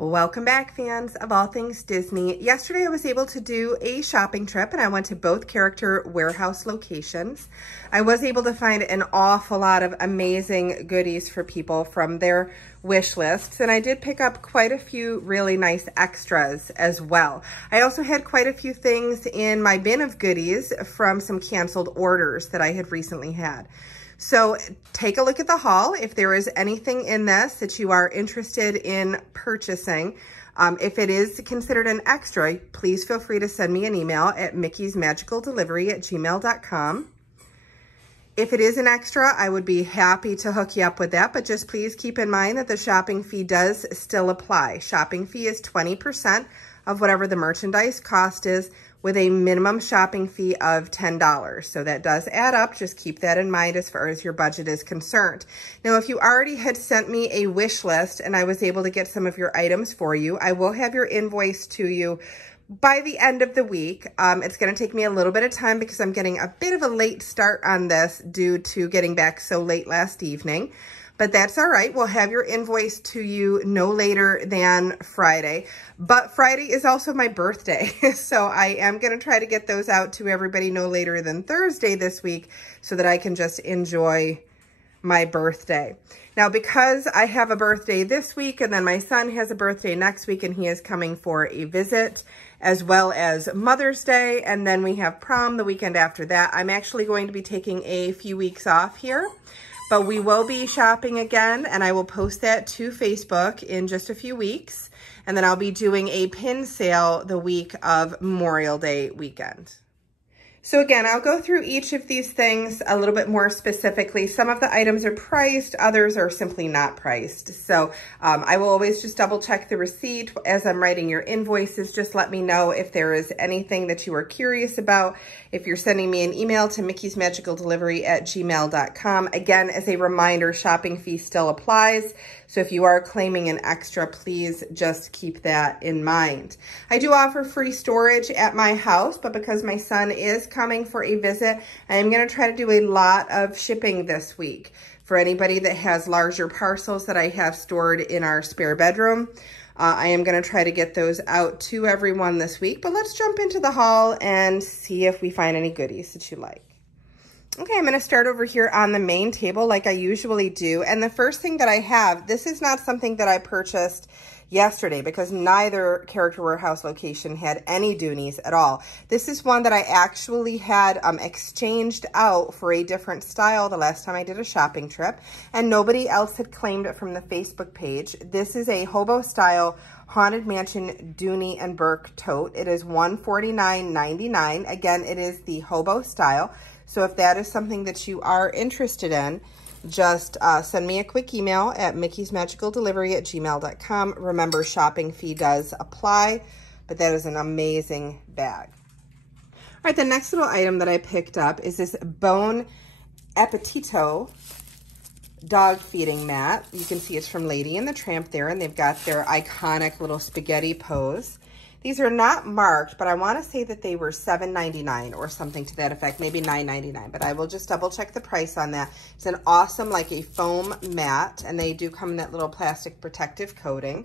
Welcome back, fans of all things Disney. Yesterday I was able to do a shopping trip and I went to both character warehouse locations. I was able to find an awful lot of amazing goodies for people from their wish lists, and I did pick up quite a few really nice extras as well. I also had quite a few things in my bin of goodies from some canceled orders that I had recently had. So take a look at the haul. If there is anything in this that you are interested in purchasing, if it is considered an extra, please feel free to send me an email at mickey'smagicaldelivery@gmail.com. If it is an extra, I would be happy to hook you up with that, but just please keep in mind that the shopping fee does still apply. Shopping fee is 20% of whatever the merchandise cost is, with a minimum shopping fee of $10. So that does add up. Just keep that in mind as far as your budget is concerned. Now, if you already had sent me a wish list and I was able to get some of your items for you, I will have your invoice to you by the end of the week. It's going to take me a little bit of time because I'm getting a bit of a late start on this due to getting back so late last evening. But that's all right. We'll have your invoice to you no later than Friday. But Friday is also my birthday. So I am going to try to get those out to everybody no later than Thursday this week so that I can just enjoy my birthday. Now, because I have a birthday this week and then my son has a birthday next week and he is coming for a visit, as well as Mother's Day, and then we have prom the weekend after that, I'm actually going to be taking a few weeks off here. But we will be shopping again, and I will post that to Facebook in just a few weeks. And then I'll be doing a pin sale the week of Memorial Day weekend. So again, I'll go through each of these things a little bit more specifically. Some of the items are priced, others are simply not priced. So I will always just double check the receipt as I'm writing your invoices. Just let me know if there is anything that you are curious about. If you're sending me an email to mickey'smagicaldelivery@gmail.com. Again, as a reminder, shopping fee still applies. So if you are claiming an extra, please just keep that in mind. I do offer free storage at my house, but because my son is coming for a visit, I am going to try to do a lot of shipping this week. For anybody that has larger parcels that I have stored in our spare bedroom, I am going to try to get those out to everyone this week. But let's jump into the haul and see if we find any goodies that you like. Okay, I'm going to start over here on the main table like I usually do. And the first thing that I have, this is not something that I purchased yesterday because neither Character Warehouse location had any Doonies at all. This is one that I actually had exchanged out for a different style the last time I did a shopping trip, and nobody else had claimed it from the Facebook page. This is a hobo style Haunted Mansion Dooney and Burke tote. It is $149.99. Again, it is the hobo style. So if that is something that you are interested in, just send me a quick email at mickey'smagicaldelivery@gmail.com. Remember, shopping fee does apply, but that is an amazing bag. All right, the next little item that I picked up is this Bon Appetito dog feeding mat. You can see it's from Lady and the Tramp there, and they've got their iconic little spaghetti pose. These are not marked, but I want to say that they were $7.99 or something to that effect, maybe $9.99, but I will just double check the price on that. It's an awesome, like a foam mat, and they do come in that little plastic protective coating.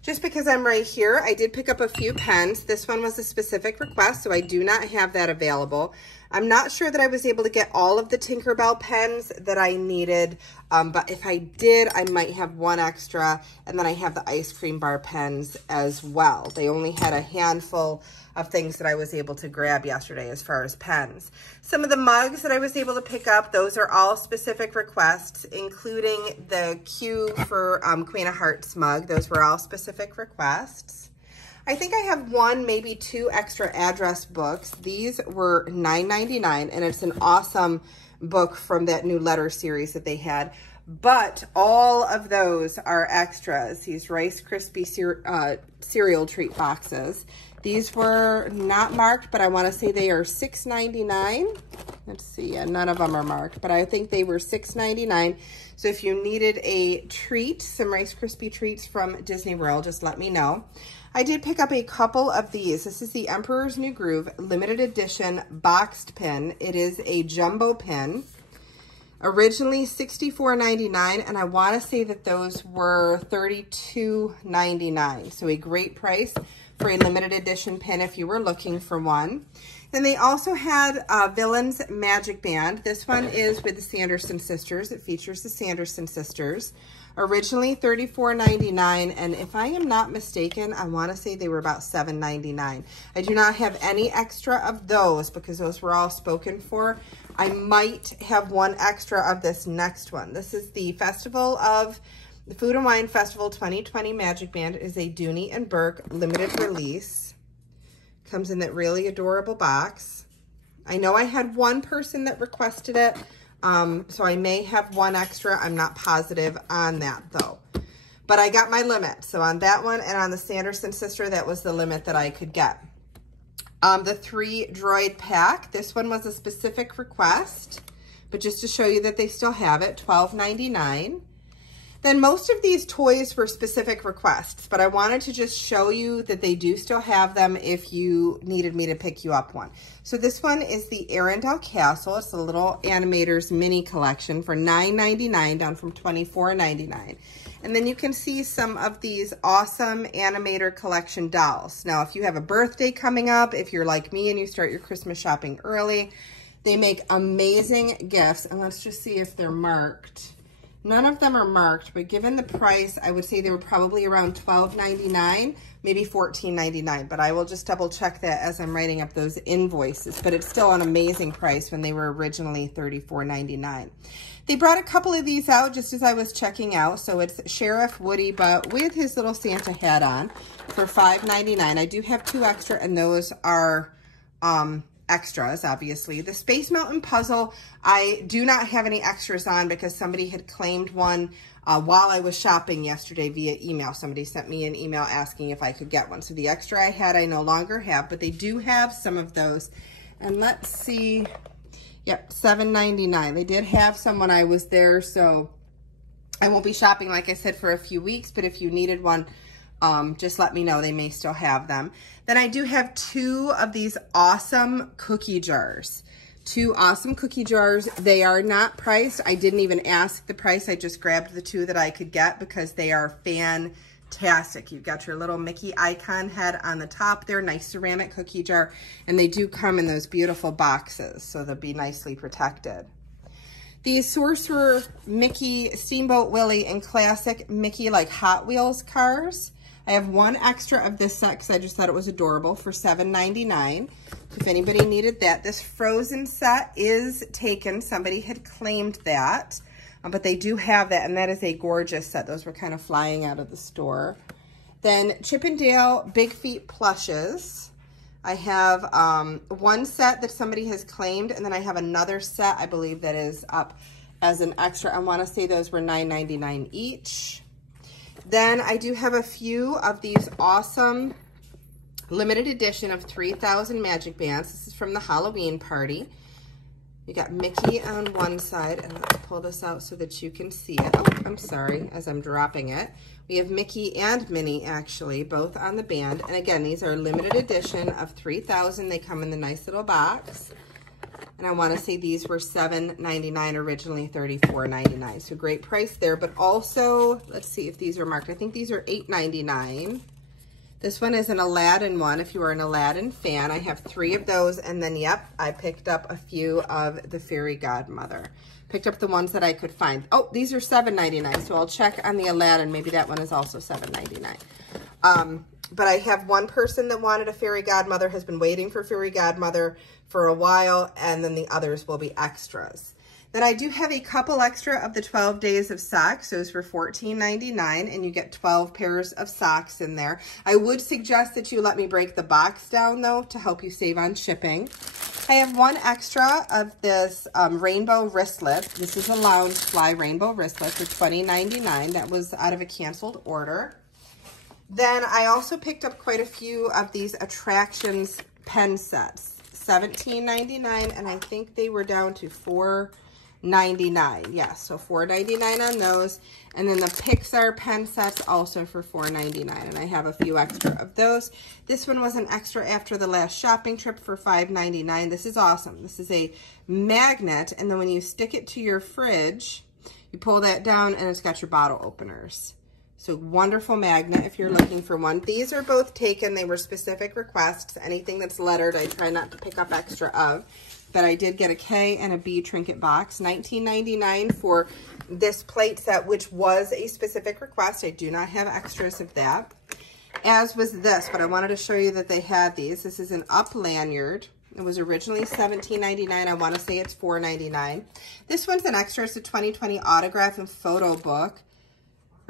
Just because I'm right here, I did pick up a few pens. This one was a specific request, so I do not have that available. I'm not sure that I was able to get all of the Tinkerbell pens that I needed, but if I did, I might have one extra, and then I have the ice cream bar pens as well. They only had a handful of things that I was able to grab yesterday as far as pens. Some of the mugs that I was able to pick up, those are all specific requests, including the Q for Queen of Hearts mug. Those were all specific requests. I think I have one, maybe two extra address books. These were $9.99, and it's an awesome book from that new letter series that they had. But all of those are extras, these Rice Krispie cereal treat boxes. These were not marked, but I want to say they are $6.99. Let's see, yeah, none of them are marked, but I think they were $6.99. So if you needed a treat, some Rice Krispie treats from Disney World, just let me know. I did pick up a couple of these. This is the Emperor's New Groove limited edition boxed pin. It is a jumbo pin. Originally $64.99, and I want to say that those were $32.99. So a great price for a limited edition pin if you were looking for one. Then they also had Villain's Magic Band. This one is with the Sanderson Sisters. It features the Sanderson Sisters. Originally $34.99, and if I am not mistaken, I want to say they were about $7.99. I do not have any extra of those because those were all spoken for. I might have one extra of this next one. This is the Food and Wine Festival 2020 Magic Band. It is a Dooney and Burke limited release. Comes in that really adorable box. I know I had one person that requested it, so I may have one extra. I'm not positive on that though. But I got my limit. So on that one and on the Sanderson Sister, that was the limit that I could get. The 3 droid pack. This one was a specific request, but just to show you that they still have it, $12.99. Then most of these toys were specific requests, but I wanted to just show you that they do still have them if you needed me to pick you up one. So this one is the Arendelle Castle. It's a little Animators mini collection for $9.99 down from $24.99. And then you can see some of these awesome Animator collection dolls. Now, if you have a birthday coming up, if you're like me and you start your Christmas shopping early, they make amazing gifts. And let's just see if they're marked. None of them are marked, but given the price, I would say they were probably around $12.99, maybe $14.99, but I will just double check that as I'm writing up those invoices, but it's still an amazing price when they were originally $34.99. They brought a couple of these out just as I was checking out, so it's Sheriff Woody, but with his little Santa hat on for $5.99. I do have 2 extra, and those are extras, obviously. The Space Mountain puzzle, I do not have any extras on because somebody had claimed one while I was shopping yesterday via email. Somebody sent me an email asking if I could get one. So the extra I had, I no longer have, but they do have some of those. And let's see, yep, $7.99. They did have some when I was there, so I won't be shopping, like I said, for a few weeks, but if you needed one, just let me know. They may still have them. Then I do have 2 of these awesome cookie jars. 2 awesome cookie jars. They are not priced. I didn't even ask the price. I just grabbed the 2 that I could get because they are fantastic. You've got your little Mickey icon head on the top there, nice ceramic cookie jar, and they do come in those beautiful boxes, so they'll be nicely protected. These Sorcerer Mickey, Steamboat Willie, and Classic Mickey like Hot Wheels cars. I have 1 extra of this set because I just thought it was adorable for $7.99. If anybody needed that. This Frozen set is taken. Somebody had claimed that, but they do have that, and that is a gorgeous set. Those were kind of flying out of the store. Then Chip 'n Dale Big Feet Plushes. I have 1 set that somebody has claimed, and then I have another set, I believe, that is up as an extra. I want to say those were $9.99 each. Then I do have a few of these awesome limited edition of 3,000 Magic Bands. This is from the Halloween party. You got Mickey on one side, and let's pull this out so that you can see it. Oh, I'm sorry, as I'm dropping it. We have Mickey and Minnie, actually, both on the band. And again, these are limited edition of 3,000. They come in the nice little box. And I want to say these were $7.99, originally $34.99. So great price there. But also, let's see if these are marked. I think these are $8.99. This one is an Aladdin one, if you are an Aladdin fan. I have 3 of those. And then, yep, I picked up a few of the Fairy Godmother. Picked up the ones that I could find. Oh, these are $7.99. So I'll check on the Aladdin. Maybe that one is also $7.99. But I have 1 person that wanted a Fairy Godmother, has been waiting for Fairy Godmother for a while, and then the others will be extras. Then I do have a couple extra of the 12 Days of Socks. Those for $14.99, and you get 12 pairs of socks in there. I would suggest that you let me break the box down, though, to help you save on shipping. I have 1 extra of this rainbow wristlet. This is a Loungefly rainbow wristlet for $20.99. That was out of a canceled order. Then I also picked up quite a few of these Attractions pen sets. $17.99, and I think they were down to $4 $4.99. Yes, so $4.99 on those. And then the Pixar pen sets also for $4.99. And I have a few extra of those. This one was an extra after the last shopping trip for $5.99. This is awesome. This is a magnet, and then when you stick it to your fridge, you pull that down and it's got your bottle openers. So wonderful magnet if you're looking for one. These are both taken. They were specific requests. Anything that's lettered, I try not to pick up extra of. But I did get a K and a B trinket box. $19.99 for this plate set, which was a specific request. I do not have extras of that. As was this, but I wanted to show you that they had these. This is an up lanyard. It was originally $17.99. I want to say it's $4.99. This one's an extra. It's a 2020 autograph and photo book.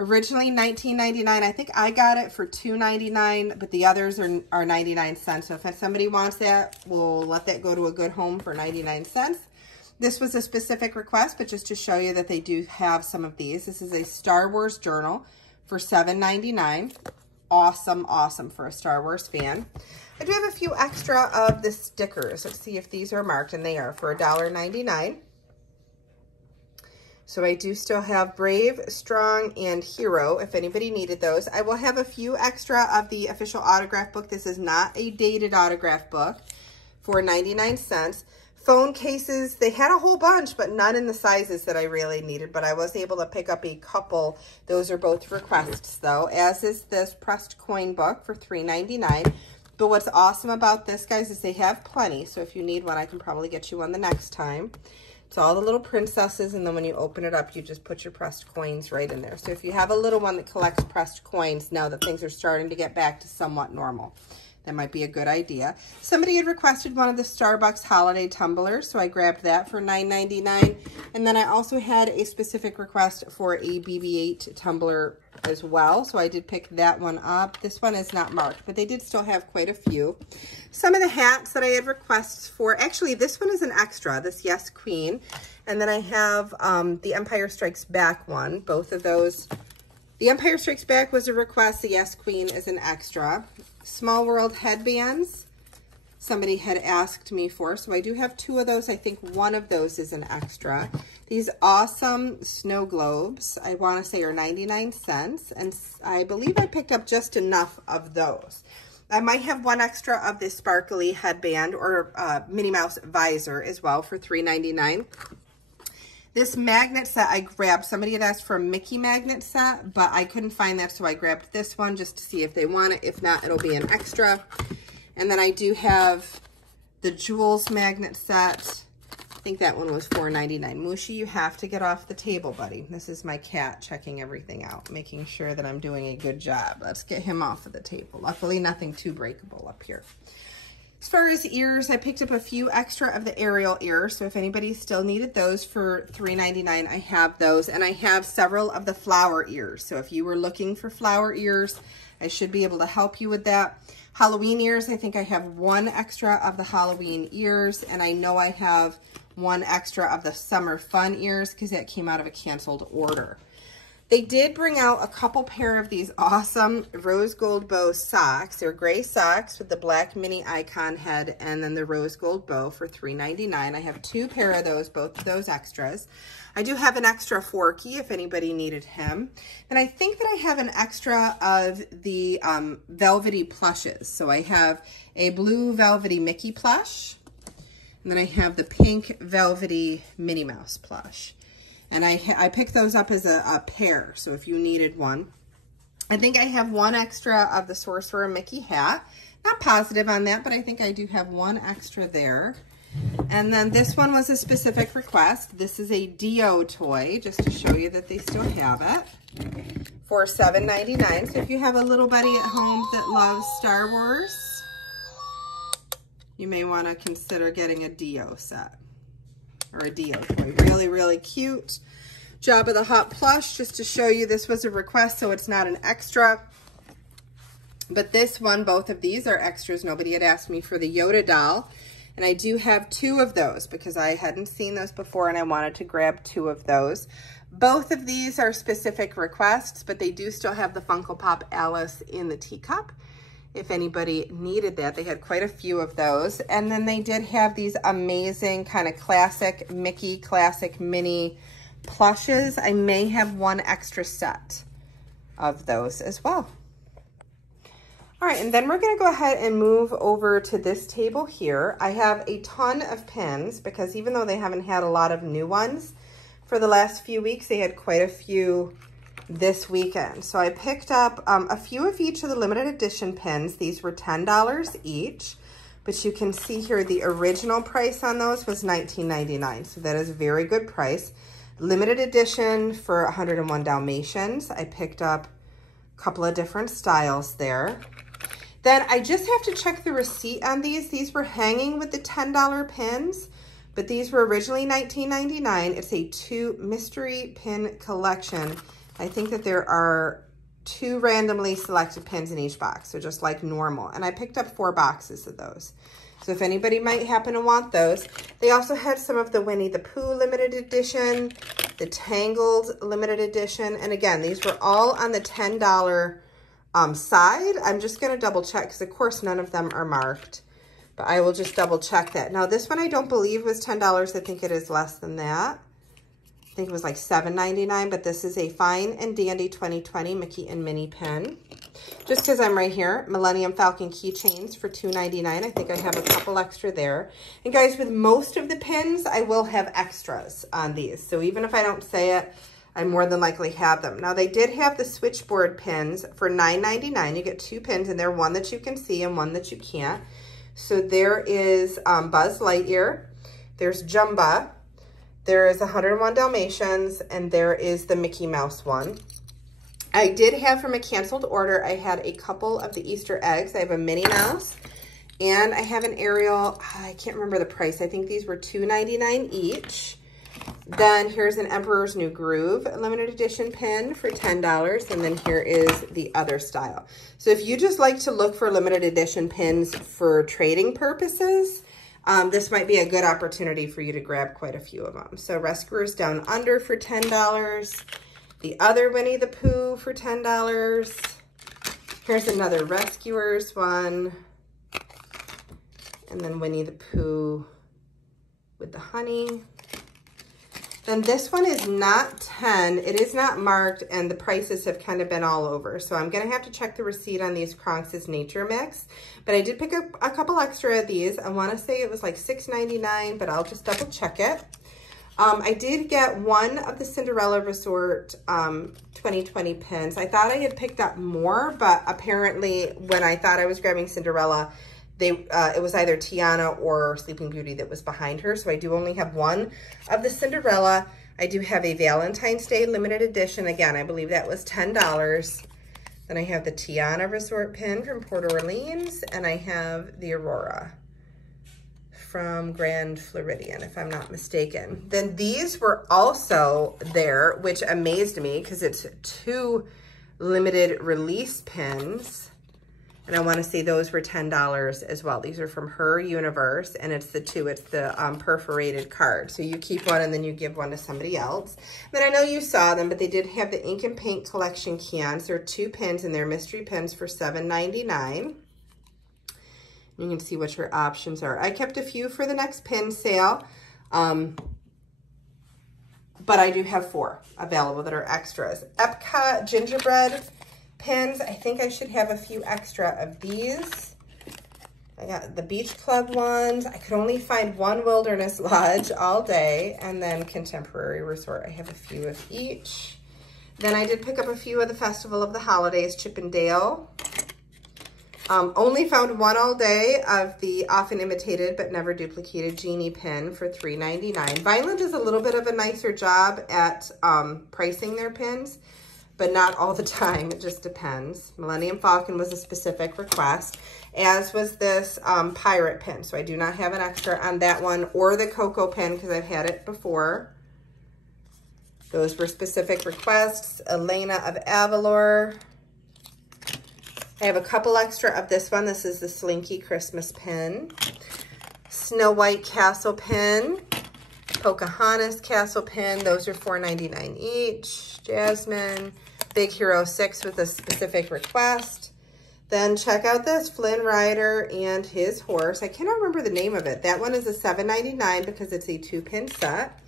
Originally $19.99. I think I got it for $2.99, but the others are 99 cents. So if somebody wants that, we'll let that go to a good home for 99 cents. This was a specific request, but just to show you that they do have some of these. This is a Star Wars journal for $7.99. Awesome, awesome for a Star Wars fan. I do have a few extra of the stickers. Let's see if these are marked, and they are for $1.99. So I do still have Brave, Strong, and Hero, if anybody needed those. I will have a few extra of the official autograph book. This is not a dated autograph book for 99 cents. Phone cases, they had a whole bunch, but none in the sizes that I really needed, but I was able to pick up a couple. Those are both requests, though, as is this pressed coin book for $3.99. But what's awesome about this, guys, is they have plenty. So if you need one, I can probably get you one the next time. It's all the little princesses, and then when you open it up, you just put your pressed coins right in there. So if you have a little one that collects pressed coins, now that things are starting to get back to somewhat normal, that might be a good idea. Somebody had requested one of the Starbucks holiday tumblers, so I grabbed that for $9.99. And then I also had a specific request for a BB-8 tumbler as well, so I did pick that one up. This one is not marked, but they did still have quite a few. Some of the hats that I had requests for, actually this one is an extra, this Yes Queen, and then I have the Empire Strikes Back one, both of those. The Empire Strikes Back was a request, the Yes Queen is an extra. Small World headbands, somebody had asked me for, so I do have two of those. I think one of those is an extra. These awesome snow globes, I want to say are 99 cents, and I believe I picked up just enough of those. I might have one extra of this sparkly headband or Minnie Mouse visor as well for $3.99. This magnet set I grabbed. Somebody had asked for a Mickey magnet set, but I couldn't find that, so I grabbed this one just to see if they want it. If not, it'll be an extra. And then I do have the Jewels magnet set. I think that one was $4.99. Mushy, you have to get off the table, buddy. This is my cat checking everything out, making sure that I'm doing a good job. Let's get him off of the table. Luckily, nothing too breakable up here. As far as ears, I picked up a few extra of the Ariel ears, so if anybody still needed those for $3.99, I have those. And I have several of the flower ears, so if you were looking for flower ears, I should be able to help you with that. Halloween ears, I think I have one extra of the Halloween ears, and I know I have one extra of the Summer Fun ears because that came out of a canceled order. They did bring out a couple pair of these awesome rose gold bow socks. They're gray socks with the black Minnie icon head and then the rose gold bow for $3.99. I have two pair of those, both of those extras. I do have an extra Forky if anybody needed him. And I think that I have an extra of the velvety plushes. So I have a blue velvety Mickey plush, and then I have the pink velvety Minnie Mouse plush. And I picked those up as a pair, so if you needed one. I think I have one extra of the Sorcerer Mickey hat. Not positive on that, but I think I do have one extra there. And then this one was a specific request. This is a Dio toy, just to show you that they still have it, for $7.99. So if you have a little buddy at home that loves Star Wars, you may want to consider getting a Dio set. Or a Dio toy. Really, really cute. Jabba the Hutt plush, just to show you this was a request, so it's not an extra. But this one, both of these are extras. Nobody had asked me for the Yoda doll. And I do have two of those because I hadn't seen those before and I wanted to grab two of those. Both of these are specific requests, but they do still have the Funko Pop Alice in the teacup. if anybody needed that. They had quite a few of those. And then they did have these amazing kind of classic Mickey, classic Minnie plushes. I may have one extra set of those as well. All right, and then we're gonna go ahead and move over to this table here. I have a ton of pins because even though they haven't had a lot of new ones for the last few weeks, they had quite a few this weekend. So I picked up a few of each of the limited edition pins. These were $10 each, but you can see here the original price on those was $19.99. So that is a very good price. Limited edition for 101 Dalmatians. I picked up a couple of different styles there. Then I just have to check the receipt on these. These were hanging with the $10 pins, but these were originally $19.99. It's a 2 mystery pin collection. I think that there are 2 randomly selected pins in each box, so just like normal. And I picked up 4 boxes of those. So if anybody might happen to want those. They also had some of the Winnie the Pooh limited edition, the Tangled limited edition. And again, these were all on the $10 side. I'm just going to double check because of course none of them are marked, but I will just double check that. Now this one I don't believe was $10. I think it is less than that. I think it was like $7.99, but this is a Fine and Dandy 2020 Mickey and Minnie pin. Just because I'm right here, Millennium Falcon keychains for $2.99. I think I have a couple extra there. And guys, with most of the pins, I will have extras on these. So even if I don't say it, I more than likely have them. Now, they did have the switchboard pins for $9.99. You get 2 pins in there, one that you can see and one that you can't. So there is Buzz Lightyear, there's Jumba, there is 101 Dalmatians, and there is the Mickey Mouse one. I did have from a canceled order, I had a couple of the Easter eggs. I have a Minnie Mouse, and I have an Ariel. I can't remember the price. I think these were $2.99 each. Then here's an Emperor's New Groove limited edition pin for $10. And then here is the other style. So if you just like to look for limited edition pins for trading purposes, this might be a good opportunity for you to grab quite a few of them. So Rescuers Down Under for $10. The other Winnie the Pooh for $10. Here's another Rescuers one. And then Winnie the Pooh with the honey. Then this one is not 10. It is not marked, and the prices have kind of been all over. So I'm going to have to check the receipt on these Kronx's Nature Mix. But I did pick up a couple extra of these. I want to say it was like $6.99, but I'll just double check it. I did get one of the Cinderella Resort 2020 pins. I thought I had picked up more, but apparently when I thought I was grabbing Cinderella, it was either Tiana or Sleeping Beauty that was behind her. So I do only have one of the Cinderella. I do have a Valentine's Day limited edition. Again, I believe that was $10. Then I have the Tiana Resort pin from Port Orleans, and I have the Aurora from Grand Floridian, if I'm not mistaken. Then these were also there, which amazed me because it's 2 limited release pins. And I want to say those were $10 as well. These are from Her Universe, and it's the 2. It's the perforated card. So you keep one and then you give one to somebody else. Then I know you saw them, but they did have the Ink and Paint Collection cans. There are 2 pins in there, mystery pins for $7.99. You can see what your options are. I kept a few for the next pin sale, but I do have 4 available that are extras. Epcot gingerbread pins. I think I should have a few extra of these. I got the Beach Club ones. I could only find one Wilderness Lodge all day, and then Contemporary Resort. I have a few of each. Then I did pick up a few of the Festival of the Holidays, Chip and Dale. Only found one all day of the often imitated but never duplicated Genie pin for $3.99. Vineland does a little bit of a nicer job at pricing their pins, but not all the time. It just depends. Millennium Falcon was a specific request, as was this pirate pin. So I do not have an extra on that one or the Cocoa pin because I've had it before. Those were specific requests. Elena of Avalor. I have a couple extra of this one. This is the Slinky Christmas pin. Snow White Castle pin. Pocahontas Castle pin. Those are $4.99 each. Jasmine. Big Hero 6 with a specific request. Then check out this Flynn Rider and his horse. I cannot remember the name of it. That one is a $7.99 because it's a 2-pin set.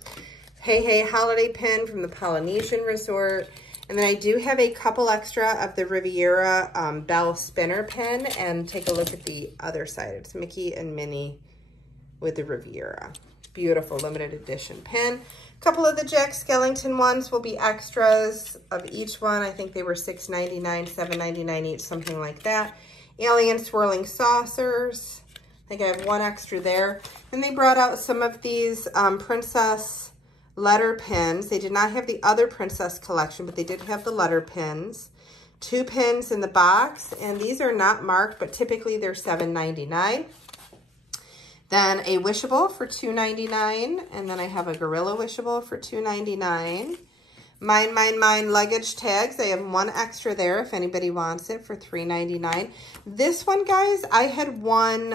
Hey Hey holiday pin from the Polynesian Resort. And then I do have a couple extra of the Riviera Bell Spinner pin. And take a look at the other side. It's Mickey and Minnie with the Riviera. Beautiful limited edition pin. A couple of the Jack Skellington ones will be extras of each one. I think they were $6.99, $7.99 each, something like that. Alien Swirling Saucers. I think I have one extra there. And they brought out some of these Princess letter pins. They did not have the other Princess collection, but they did have the letter pins. 2 pins in the box, and these are not marked, but typically they're $7.99. Then a Wishable for $2.99, and then I have a Gorilla Wishable for $2.99. Mine luggage tags. I have one extra there if anybody wants it for $3.99. This one, guys, I had one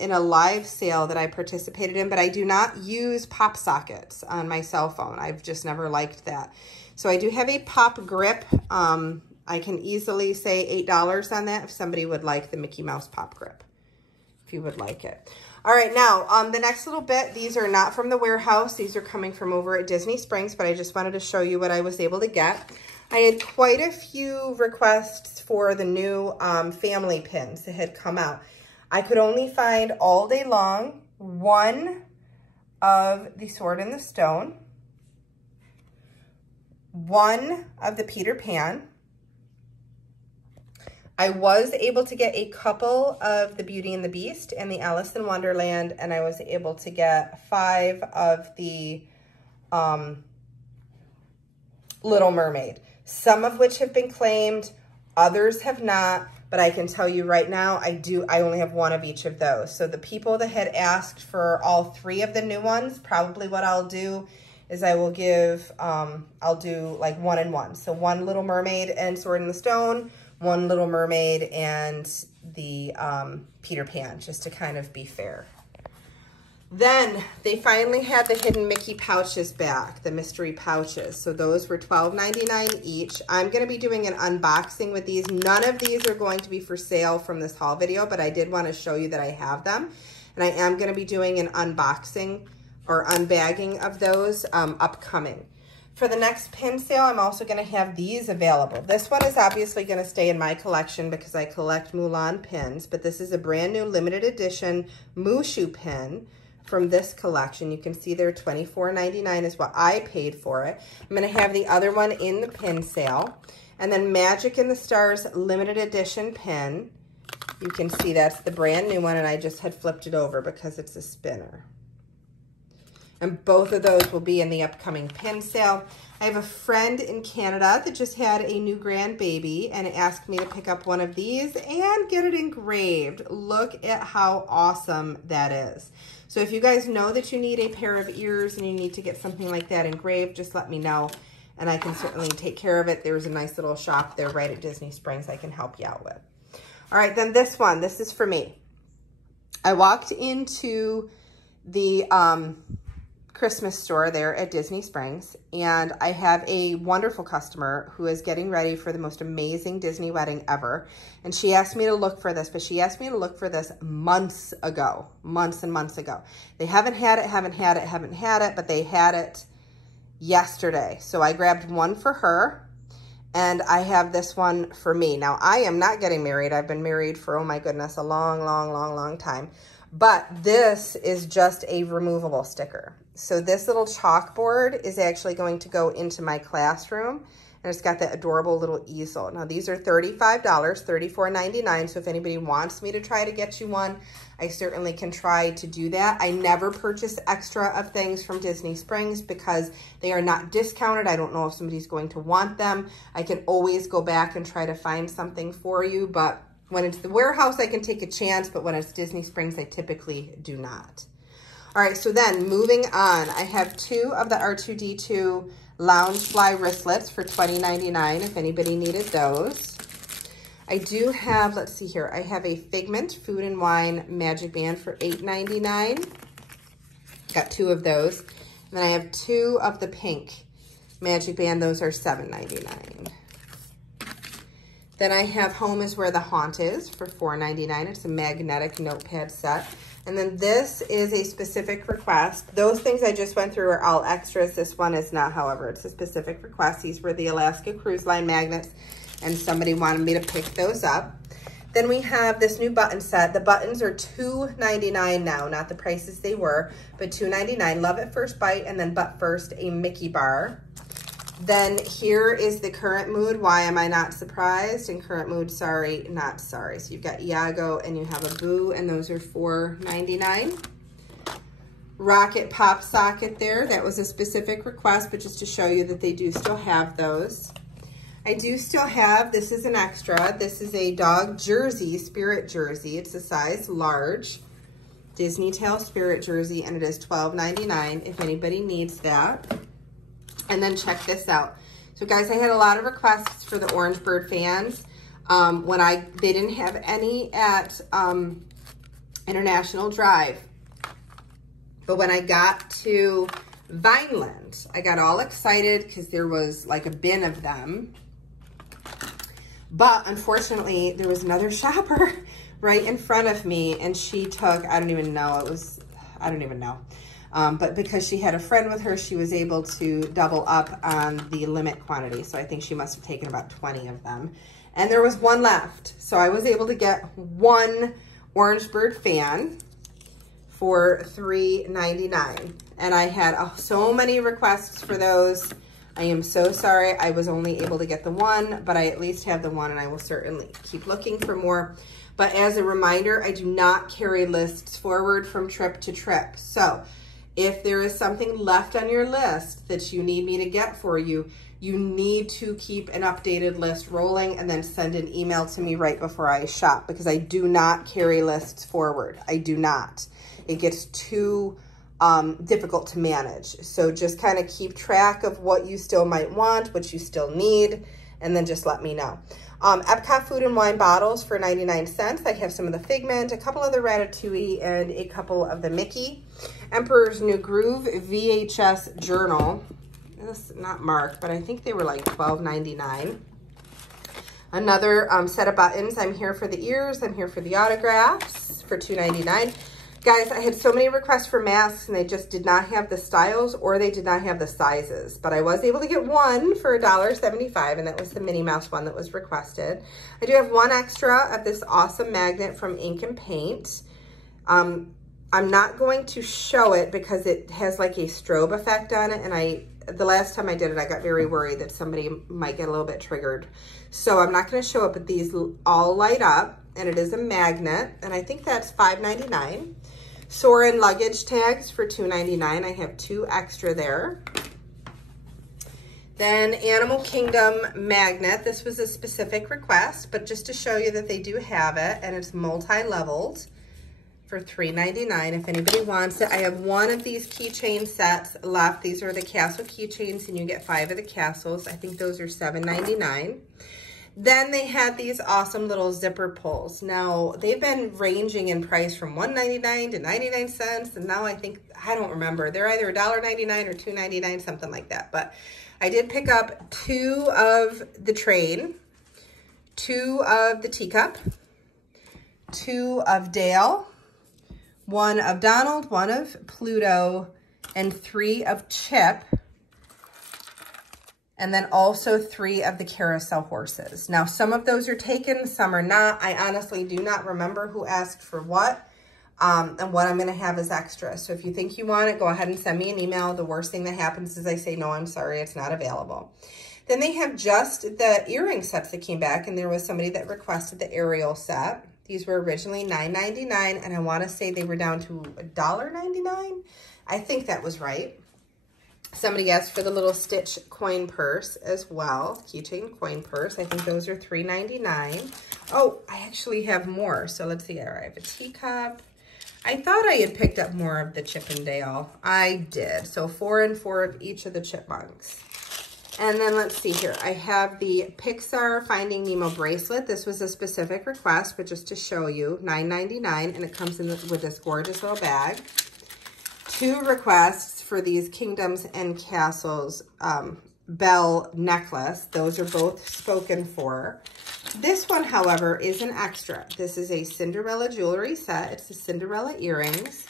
in a live sale that I participated in, but I do not use pop sockets on my cell phone. I've just never liked that. So I do have a pop grip. I can easily say $8 on that if somebody would like the Mickey Mouse pop grip, if you would like it. All right, now, the next little bit, these are not from the warehouse. These are coming from over at Disney Springs, but I just wanted to show you what I was able to get. I had quite a few requests for the new family pins that had come out. I could only find all day long one of the Sword in the Stone, one of the Peter Pan. I was able to get a couple of the Beauty and the Beast and the Alice in Wonderland, and I was able to get 5 of the Little Mermaid, some of which have been claimed, others have not, but I can tell you right now, I only have one of each of those. So the people that had asked for all 3 of the new ones, probably what I'll do is I will give, I'll do like 1 and 1. So 1 Little Mermaid and Sword in the Stone, 1 Little Mermaid and the Peter Pan, just to kind of be fair. Then they finally had the hidden Mickey pouches back, the mystery pouches. So those were $12.99 each. I'm going to be doing an unboxing with these. None of these are going to be for sale from this haul video, but I did want to show you that I have them. And I am going to be doing an unboxing or unbagging of those upcoming. For the next pin sale, I'm also going to have these available. This one is obviously going to stay in my collection because I collect Mulan pins, but this is a brand new limited edition Mushu pin from this collection. You can see there $24.99 is what I paid for it. I'm going to have the other one in the pin sale. And then Magic in the Stars limited edition pin. You can see that's the brand new one, and I just had flipped it over because it's a spinner. And both of those will be in the upcoming pin sale. I have a friend in Canada that just had a new grandbaby and asked me to pick up one of these and get it engraved. Look at how awesome that is. So if you guys know that you need a pair of ears and you need to get something like that engraved, just let me know and I can certainly take care of it. There's a nice little shop there right at Disney Springs I can help you out with. All right, then this one, this is for me. I walked into the Christmas store there at Disney Springs, and I have a wonderful customer who is getting ready for the most amazing Disney wedding ever, and she asked me to look for this, but she asked me to look for this months ago, months and months ago. They haven't had it, but they had it yesterday. So I grabbed one for her, and I have this one for me. Now, I am not getting married. I've been married for, oh my goodness, a long time. But this is just a removable sticker. So this little chalkboard is actually going to go into my classroom, and it's got that adorable little easel. Now these are $35, $34.99. So if anybody wants me to try to get you one, I certainly can try to do that. I never purchase extra of things from Disney Springs because they are not discounted. I don't know if somebody's going to want them. I can always go back and try to find something for you, but when it's the warehouse, I can take a chance, but when it's Disney Springs, I typically do not. All right, so then moving on, I have 2 of the R2-D2 Loungefly wristlets for $20.99 if anybody needed those. I do have, let's see here, I have a Figment Food and Wine Magic Band for $8.99. Got 2 of those. And then I have 2 of the pink Magic Band. Those are $7.99. Then I have Home is Where the Haunt Is for $4.99. It's a magnetic notepad set. And then this is a specific request. Those things I just went through are all extras. This one is not, however. It's a specific request. These were the Alaska Cruise Line magnets, and somebody wanted me to pick those up. Then we have this new button set. The buttons are $2.99 now, not the prices they were, but $2.99. Love at First Bite, and then But First, a Mickey bar. Then here is the Current Mood. Why am I not surprised? In Current Mood, sorry, not sorry. So you've got Iago and you have a Boo, and those are $4.99. Rocket Pop Socket there. That was a specific request, but just to show you that they do still have those. I do still have, this is an extra. This is a dog jersey, spirit jersey. It's a size large. Disney Tail spirit jersey, and it is $12.99 if anybody needs that. And then check this out. So guys, I had a lot of requests for the Orange Bird fans. They didn't have any at International Drive. But when I got to Vineland, I got all excited because there was like a bin of them. But unfortunately, there was another shopper right in front of me, and she took, I don't even know. But because she had a friend with her, she was able to double up on the limit quantity. So I think she must have taken about 20 of them. And there was one left. So I was able to get one Orange Bird fan for $3.99. And I had so many requests for those. I am so sorry I was only able to get the one, but I at least have the one, and I will certainly keep looking for more. But as a reminder, I do not carry lists forward from trip to trip. So if there is something left on your list that you need me to get for you, you need to keep an updated list rolling and then send an email to me right before I shop, because I do not carry lists forward. I do not. It gets too difficult to manage. So just kind of keep track of what you still might want, what you still need, and then just let me know. Epcot food and wine bottles for 99 cents. I have some of the Figment, a couple of the Ratatouille, and a couple of the Mickey. Emperor's New Groove VHS journal. This is not marked, but I think they were like $12.99. Another set of buttons. I'm here for the ears. I'm here for the autographs for $2.99. Guys, I had so many requests for masks, and they just did not have the styles, or they did not have the sizes. But I was able to get one for $1.75, and that was the Minnie Mouse one that was requested. I do have one extra of this awesome magnet from Ink and Paint. I'm not going to show it because it has like a strobe effect on it, and the last time I did it, I got very worried that somebody might get a little bit triggered. So I'm not going to show it, but these all light up, and it is a magnet, and I think that's $5.99. Soarin' luggage tags for $2.99. I have two extra there. Then Animal Kingdom magnet. This was a specific request, but just to show you that they do have it, and it's multi-leveled for $3.99 if anybody wants it. I have one of these keychain sets left. These are the castle keychains, and you get 5 of the castles. I think those are $7.99. Then they had these awesome little zipper pulls. Now, they've been ranging in price from $1.99 to 99 cents, and now I don't remember. They're either $1.99 or $2.99, something like that. But I did pick up 2 of the train, 2 of the teacup, 2 of Dale, 1 of Donald, 1 of Pluto, and 3 of Chip. And then also 3 of the carousel horses. Now, some of those are taken, some are not. I honestly do not remember who asked for what, and what I'm gonna have as extra. So if you think you want it, go ahead and send me an email. The worst thing that happens is I say, no, I'm sorry, it's not available. Then they have just the earring sets that came back, and there was somebody that requested the Ariel set. These were originally $9.99, and I wanna say they were down to $1.99. I think that was right. Somebody asked for the little Stitch coin purse as well, keychain coin purse. I think those are $3.99. Oh, I actually have more. So let's see. I have a teacup. I thought I had picked up more of the Chip and Dale. I did. So 4 and 4 of each of the chipmunks. And then let's see here. I have the Pixar Finding Nemo bracelet. This was a specific request, but just to show you, $9.99, and it comes in with this gorgeous little bag. 2 requests for these Kingdoms and Castles bell necklace. Those are both spoken for. This one, however, is an extra. This is a Cinderella jewelry set. It's the Cinderella earrings.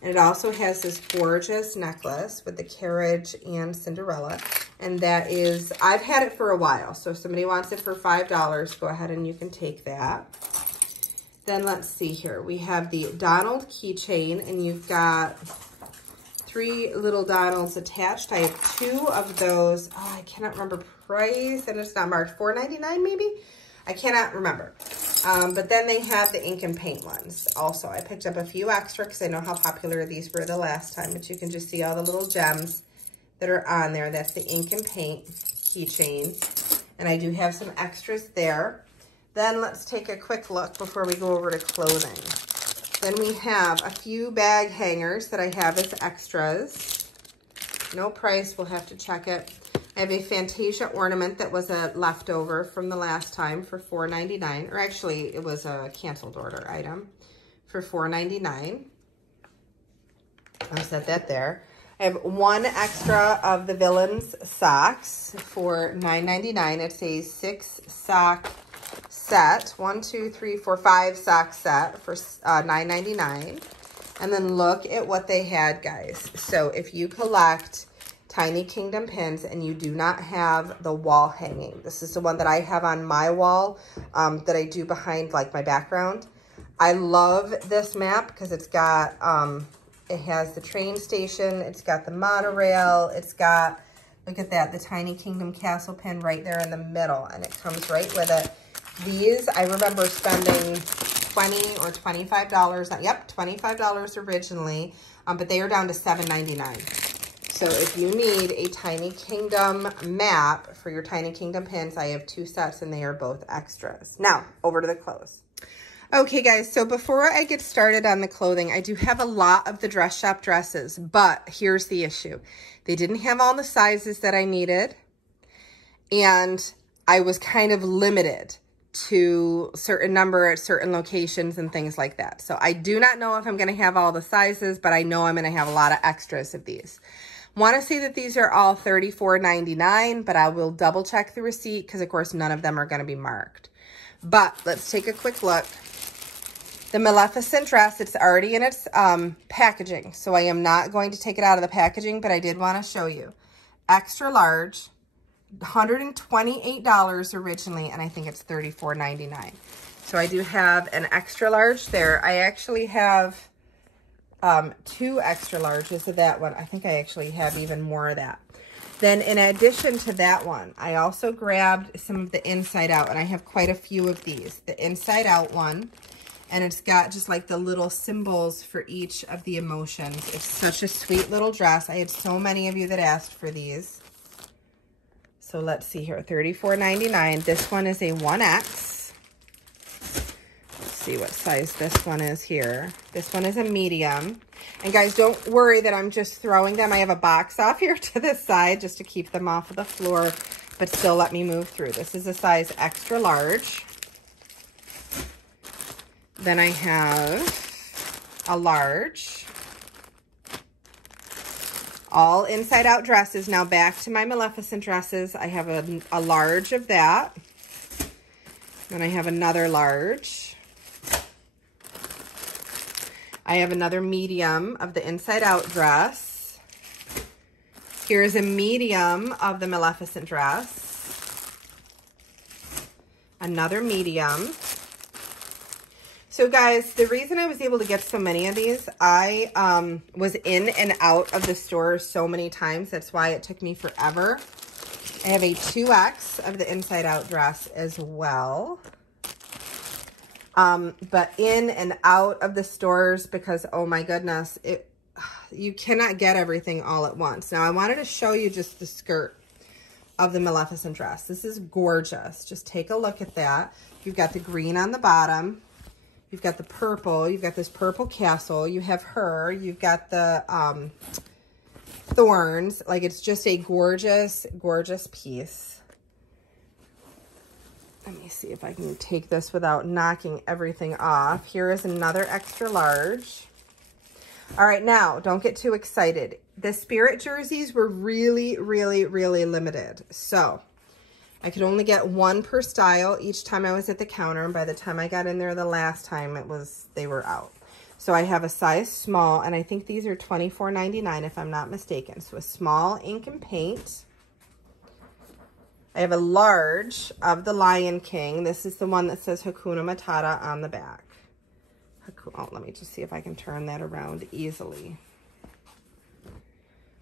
And it also has this gorgeous necklace with the carriage and Cinderella. And that is, I've had it for a while. So if somebody wants it for $5, go ahead and you can take that. Then let's see here. We have the Donald keychain, and you've got 3 little Donalds attached. I have 2 of those. Oh, I cannot remember price, and it's not marked. $4.99 maybe? I cannot remember. But then they have the ink and paint ones. Also, I picked up a few extra because I know how popular these were the last time. But you can just see all the little gems that are on there. That's the ink and paint keychain. And I do have some extras there. Then let's take a quick look before we go over to clothing. Then we have a few bag hangers that I have as extras. No price, we'll have to check it. I have a Fantasia ornament that was a leftover from the last time for $4.99. Or actually, it was a canceled order item for $4.99. I'll set that there. I have 1 extra of the Villains socks for $9.99. It's a 6 sock set. 1, 2, 3, 4, 5 sock set for $9.99. And then look at what they had, guys. So if you collect Tiny Kingdom pins and you do not have the wall hanging, this is the one that I have on my wall that I do behind like my background. I love this map because it's got, it has the train station, it's got the monorail, it's got, look at that, the Tiny Kingdom castle pin right there in the middle, and it comes right with it. These, I remember spending $20 or $25, yep, $25 originally, but they are down to $7.99. So if you need a Tiny Kingdom map for your Tiny Kingdom pins, I have 2 sets and they are both extras. Now, over to the clothes. Okay, guys, so before I get started on the clothing, I do have a lot of the dress shop dresses, but here's the issue. They didn't have all the sizes that I needed, and I was kind of limited to certain number at certain locations and things like that. So I do not know if I'm going to have all the sizes, but I know I'm going to have a lot of extras of these. Want to say that these are all $34.99, but I will double check the receipt because, of course, none of them are going to be marked. But let's take a quick look. The Maleficent dress, it's already in its packaging, so I am not going to take it out of the packaging, but I did want to show you. Extra large, $128 originally, and I think it's $34.99. So I do have an extra large there. I actually have 2 extra larges of that one. I think I actually have even more of that. Then in addition to that one, I also grabbed some of the inside out, and I have quite a few of these. The inside out one, and it's got just like the little symbols for each of the emotions. It's such a sweet little dress. I had so many of you that asked for these. So let's see here, $34.99. This one is a 1X. Let's see what size this one is here. This one is a medium. And guys, don't worry that I'm just throwing them. I have a box off here to the side just to keep them off of the floor, but still let me move through. This is a size extra large. Then I have a large. All inside out dresses. Now back to my Maleficent dresses. I have a large of that. Then I have another large. I have another medium of the inside out dress. Here's a medium of the Maleficent dress. Another medium. So guys, the reason I was able to get so many of these, I was in and out of the store so many times. That's why it took me forever. I have a 2X of the inside out dress as well. But in and out of the stores because, oh my goodness, you cannot get everything all at once. Now, I wanted to show you just the skirt of the Maleficent dress. This is gorgeous. Just take a look at that. You've got the green on the bottom. You've got the purple. You've got this purple castle. You have her. You've got the thorns. Like, it's just a gorgeous, gorgeous piece. Let me see if I can take this without knocking everything off. Here is another extra large. All right, now, don't get too excited. The Spirit jerseys were really, really, really limited. So, I could only get one per style each time I was at the counter, and by the time I got in there the last time, they were out. So I have a size small, and I think these are $24.99 if I'm not mistaken. So a small ink and paint. I have a large of the Lion King. This is the one that says Hakuna Matata on the back. Oh, let me just see if I can turn that around easily.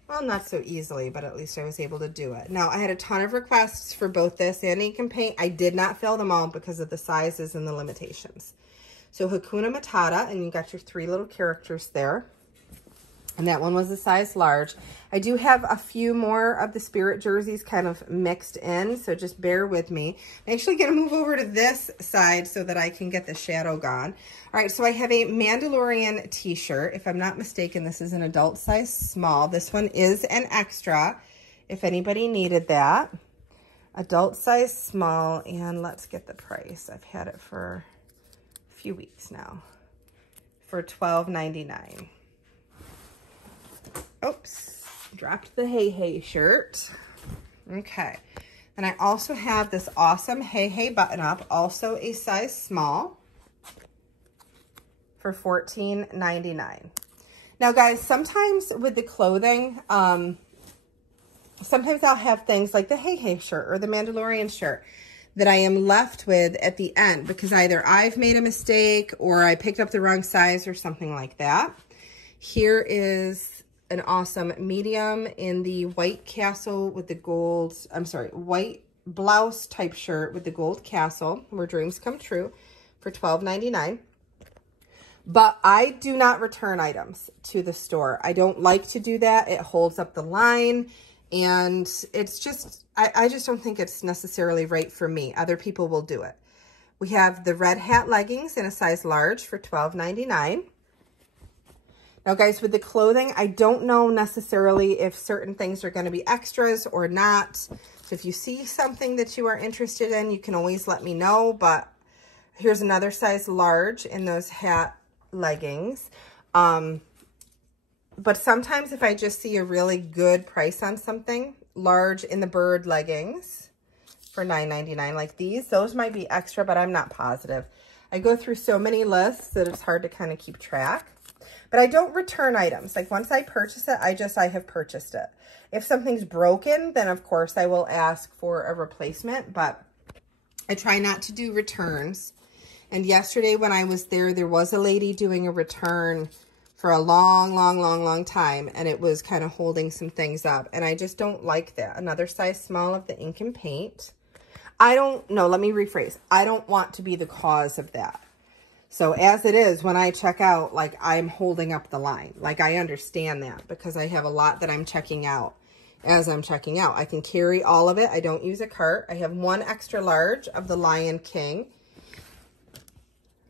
Well, not so easily, but at least I was able to do it. Now, I had a ton of requests for both this and ink and paint. I did not fill them all because of the sizes and the limitations. So Hakuna Matata, and you got your 3 little characters there. And that one was a size large. I do have a few more of the Spirit jerseys kind of mixed in, so just bear with me. I'm actually going to move over to this side so that I can get the shadow gone. All right, so I have a Mandalorian t-shirt. If I'm not mistaken, this is an adult size small. This one is an extra, if anybody needed that. Adult size small, and let's get the price. I've had it for a few weeks now, for $12.99. Oops, dropped the Hey Hey shirt. Okay, and I also have this awesome Hey Hey button-up, also a size small, for $14.99. Now, guys, sometimes with the clothing, sometimes I'll have things like the Hey Hey shirt or the Mandalorian shirt that I am left with at the end because either I've made a mistake or I picked up the wrong size or something like that. Here is an awesome medium in the white castle with the gold, white blouse type shirt with the gold castle, where dreams come true, for $12.99. But I do not return items to the store. I don't like to do that. It holds up the line, and it's just, I just don't think it's necessarily right for me. Other people will do it. We have the red hat leggings in a size large for $12.99. Now, guys, with the clothing, I don't know necessarily if certain things are going to be extras or not. So if you see something that you are interested in, you can always let me know. But here's another size large in those hat leggings. But sometimes if I just see a really good price on something, large in the bird leggings for $9.99, like these, those might be extra, but I'm not positive. I go through so many lists that it's hard to kind of keep track. But I don't return items. Like once I purchase it, I have purchased it. If something's broken, then of course I will ask for a replacement, but I try not to do returns. And yesterday when I was there, there was a lady doing a return for a long time, and it was kind of holding some things up, and I just don't like that. Another size small of the ink and paint. Let me rephrase. I don't want to be the cause of that. So as it is, when I check out, like, I'm holding up the line. Like, I understand that because I have a lot that I'm checking out as I'm checking out. I can carry all of it. I don't use a cart. I have one extra large of the Lion King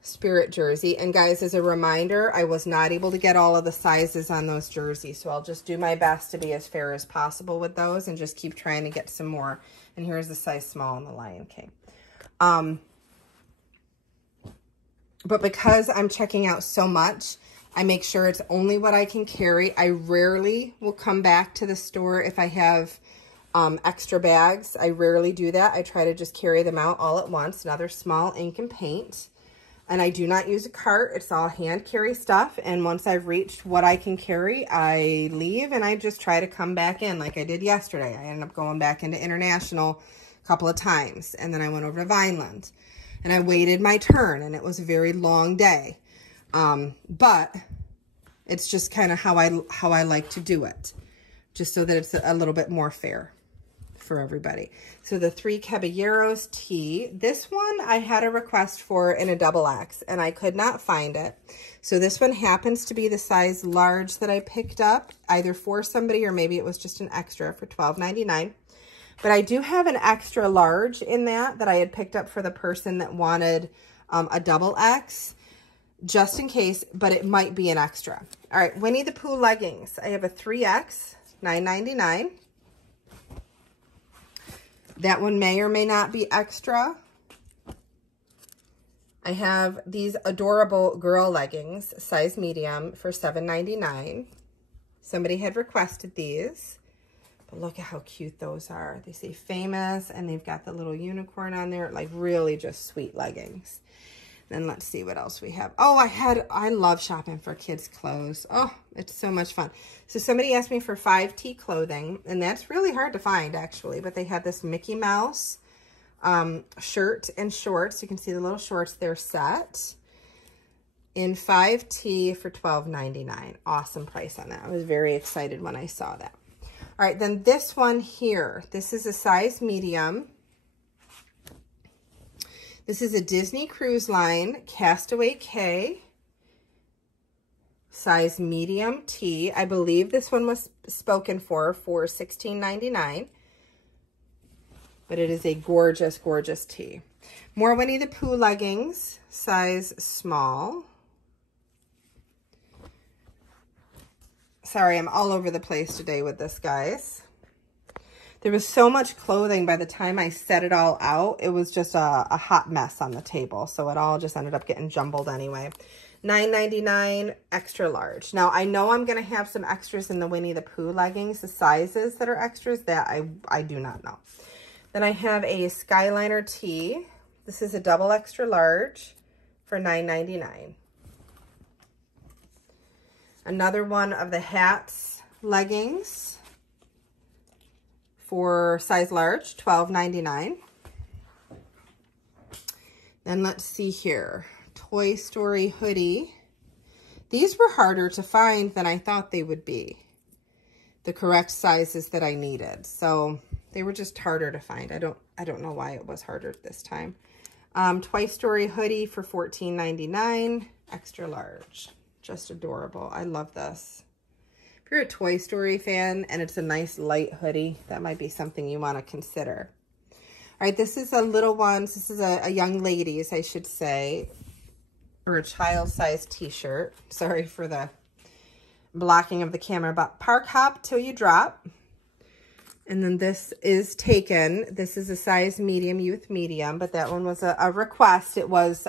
Spirit jersey. And guys, as a reminder, I was not able to get all of the sizes on those jerseys. So I'll just do my best to be as fair as possible with those and just keep trying to get some more. And here's the size small in the Lion King. But because I'm checking out so much, I make sure it's only what I can carry. I rarely will come back to the store if I have extra bags. I rarely do that. I try to just carry them out all at once. Another small ink and paint. And I do not use a cart. It's all hand carry stuff. And once I've reached what I can carry, I leave and I just try to come back in like I did yesterday. I ended up going back into International a couple of times. And then I went over to Vineland. And I waited my turn, and it was a very long day. But it's just kind of how I like to do it, just so that it's a little bit more fair for everybody. So the Three Caballeros tee, this one I had a request for in a XXX, and I could not find it. So this one happens to be the size large that I picked up, either for somebody or maybe it was just an extra for $12.99. But I do have an extra large in that I had picked up for the person that wanted a XXX, just in case, but it might be an extra. All right, Winnie the Pooh leggings. I have a 3X, $9.99. That one may or may not be extra. I have these adorable girl leggings, size medium, for $7.99. Somebody had requested these. But look at how cute those are. They say famous, and they've got the little unicorn on there. Like, really just sweet leggings. Then let's see what else we have. Oh, I love shopping for kids' clothes. Oh, it's so much fun. So somebody asked me for 5T clothing, and that's really hard to find, actually. But they had this Mickey Mouse shirt and shorts. You can see the little shorts. They're set in 5T for $12.99. Awesome price on that. I was very excited when I saw that. All right, then this one here. This is a size medium. This is a Disney Cruise Line Castaway K. Size medium T. I believe this one was spoken for $16.99. But it is a gorgeous, gorgeous tee. More Winnie the Pooh leggings. Size small. Sorry, I'm all over the place today with this, guys. There was so much clothing by the time I set it all out. It was just a hot mess on the table. So it all just ended up getting jumbled anyway. $9.99 extra large. Now, I know I'm going to have some extras in the Winnie the Pooh leggings. The sizes that are extras, that I do not know. Then I have a Skyliner tee. This is a double extra large for $9.99. Another one of the Hats leggings for size large, $12.99. Then let's see here. Toy Story hoodie. These were harder to find than I thought they would be. The correct sizes that I needed. So they were just harder to find. I don't know why it was harder this time. Toy Story hoodie for $14.99, extra large. Just adorable. I love this. If you're a Toy Story fan and it's a nice light hoodie, that might be something you want to consider. All right, this is a little one. This is a young lady's, I should say, or a child-sized t-shirt. Sorry for the blocking of the camera, but Park Hop Till You Drop. And then this is taken. This is a size medium, youth medium, but that one was a request. It was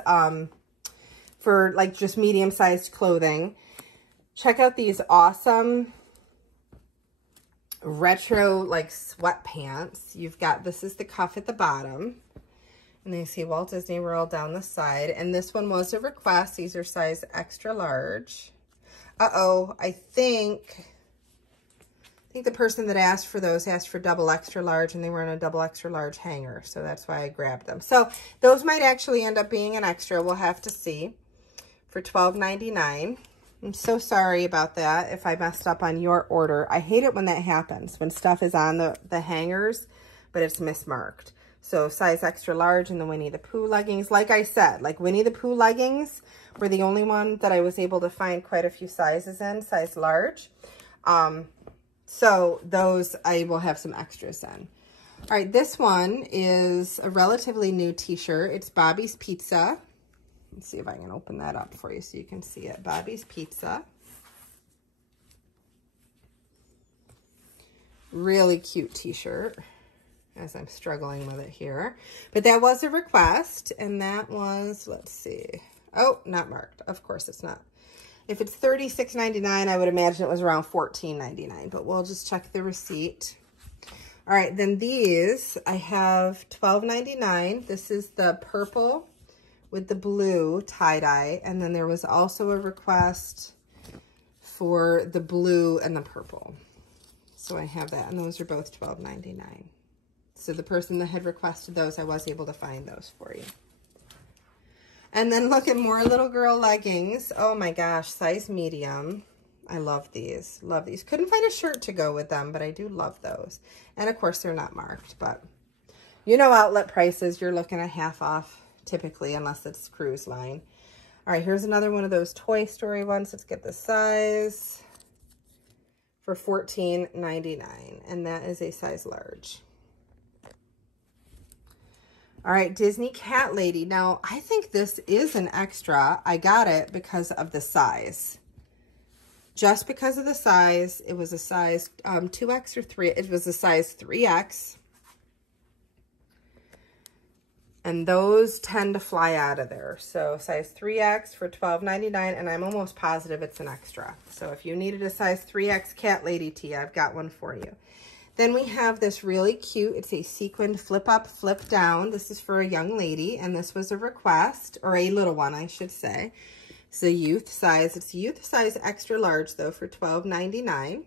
for like just medium-sized clothing. Check out these awesome retro like sweatpants. You've got, this is the cuff at the bottom. And then you see Walt Disney World down the side. And this one was a request. These are size extra large. Uh-oh, I think the person that asked for those asked for double extra large, and they were in a double extra large hanger. So that's why I grabbed them. So those might actually end up being an extra. We'll have to see. For $12.99. I'm so sorry about that if I messed up on your order. I hate it when that happens, when stuff is on the hangers, but it's mismarked. So size extra large in the Winnie the Pooh leggings. Like I said, like Winnie the Pooh leggings were the only one that I was able to find quite a few sizes in, size large. So those I will have some extras in. All right, this one is a relatively new t-shirt. It's Bobby's Pizza. Let's see if I can open that up for you so you can see it. Bobby's Pizza. Really cute t-shirt, as I'm struggling with it here. But that was a request, and that was, let's see. Oh, not marked. Of course it's not. If it's $36.99, I would imagine it was around $14.99, but we'll just check the receipt. All right, then these, I have $12.99. This is the purple with the blue tie-dye, and then there was also a request for the blue and the purple. So I have that, and those are both $12.99. So the person that had requested those, I was able to find those for you. And then look at more little girl leggings. Oh my gosh, size medium. I love these, love these. Couldn't find a shirt to go with them, but I do love those. And of course, they're not marked, but you know, outlet prices, you're looking at half off typically, unless it's cruise line. All right, here's another one of those Toy Story ones. Let's get the size for $14.99, and that is a size large. All right, Disney Cat Lady. Now, I think this is an extra. I got it because of the size. Just because of the size. It was a size 2X or 3. It was a size 3X. And those tend to fly out of there. So size 3X for $12.99, and I'm almost positive it's an extra. So if you needed a size 3X Cat Lady tee, I've got one for you. Then we have this really cute, it's a sequined flip up, flip down. This is for a young lady, and this was a request, or a little one, I should say. It's a youth size. It's youth size extra large, though, for $12.99.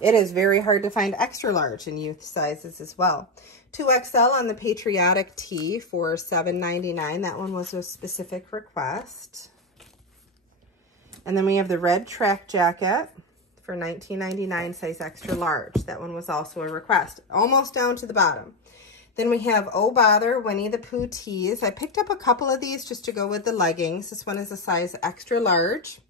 It is very hard to find extra large in youth sizes as well. 2XL on the patriotic tee for $7.99. That one was a specific request. And then we have the red track jacket for $19.99, size extra large. That one was also a request, almost down to the bottom. Then we have Oh Bother Winnie the Pooh tees. I picked up a couple of these just to go with the leggings. This one is a size extra large.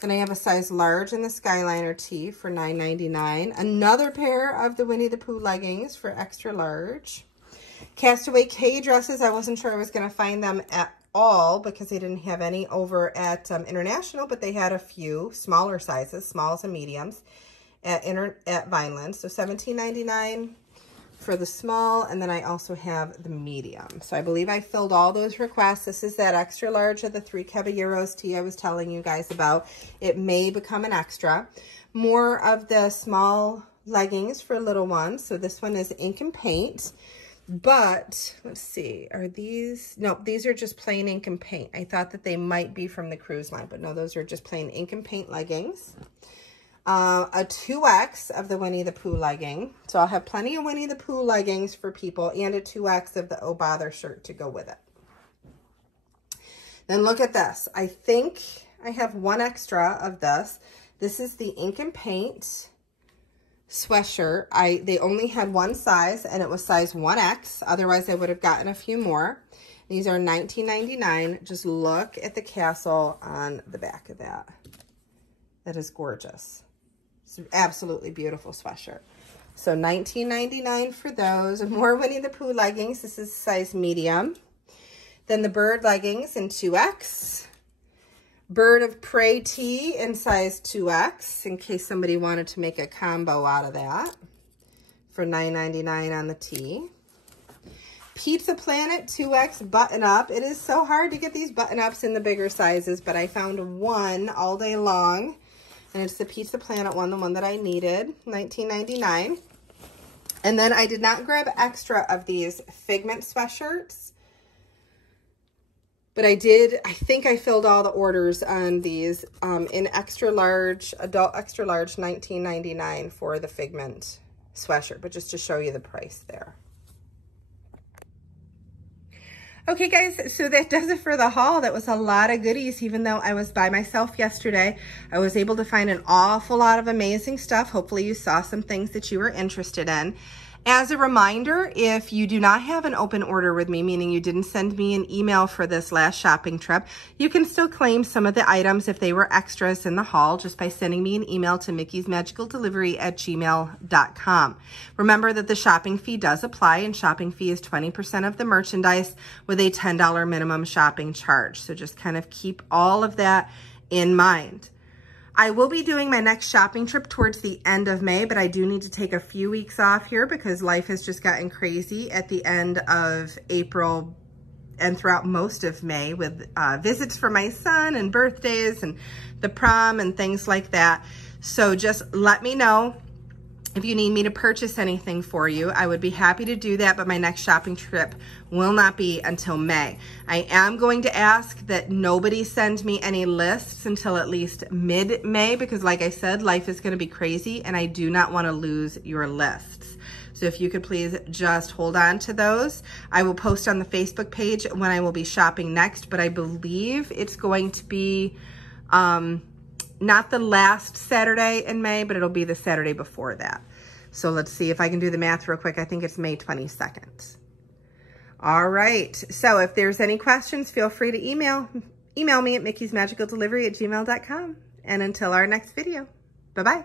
Then I have a size large in the Skyliner tee for $9.99. Another pair of the Winnie the Pooh leggings for extra large. Castaway K dresses. I wasn't sure I was going to find them at all because they didn't have any over at International, but they had a few smaller sizes, smalls and mediums at Vineland. So $17.99 for the small, and then I also have the medium. So I believe I filled all those requests. This is that extra large of the 3 Caballeros tee I was telling you guys about. It may become an extra. More of the small leggings for little ones. So this one is ink and paint. But let's see, are these? No, these are just plain ink and paint. I thought that they might be from the cruise line, but no, those are just plain ink and paint leggings. A 2X of the Winnie the Pooh legging. So I'll have plenty of Winnie the Pooh leggings for people and a 2X of the Oh Bother shirt to go with it. Then look at this. I think I have one extra of this. This is the ink and paint sweatshirt. They only had one size, and it was size 1X. Otherwise, I would have gotten a few more. These are $19.99. Just look at the castle on the back of that. That is gorgeous. It's an absolutely beautiful sweatshirt. So $19.99 for those. And more Winnie the Pooh leggings. This is size medium. Then the bird leggings in 2X. Bird of Prey tee in size 2X, in case somebody wanted to make a combo out of that, for $9.99 on the tee. Pizza Planet 2X button up. It is so hard to get these button ups in the bigger sizes, but I found one all day long, and it's the Pizza Planet one, the one that I needed, $19.99. And then I did not grab extra of these Figment sweatshirts, but I think I filled all the orders on these in extra large, adult extra large, $19.99 for the Figment sweatshirt, but just to show you the price there. Okay, guys, so that does it for the haul. That was a lot of goodies. Even though I was by myself yesterday, I was able to find an awful lot of amazing stuff. Hopefully you saw some things that you were interested in. As a reminder, if you do not have an open order with me, meaning you didn't send me an email for this last shopping trip, you can still claim some of the items if they were extras in the haul just by sending me an email to mickey'smagicaldelivery@gmail.com. Remember that the shopping fee does apply, and shopping fee is 20% of the merchandise with a $10 minimum shopping charge. So just kind of keep all of that in mind. I will be doing my next shopping trip towards the end of May, but I do need to take a few weeks off here because life has just gotten crazy at the end of April and throughout most of May with visits for my son and birthdays and the prom and things like that. So just let me know if you need me to purchase anything for you. I would be happy to do that, but my next shopping trip will not be until May. I am going to ask that nobody send me any lists until at least mid-May because, like I said, life is going to be crazy and I do not want to lose your lists. So if you could please just hold on to those. I will post on the Facebook page when I will be shopping next, but I believe it's going to be not the last Saturday in May, but it'll be the Saturday before that. So let's see if I can do the math real quick. I think it's May 22nd. All right. So if there's any questions, feel free to email me at mickey'smagicaldelivery@gmail.com. And until our next video, bye-bye.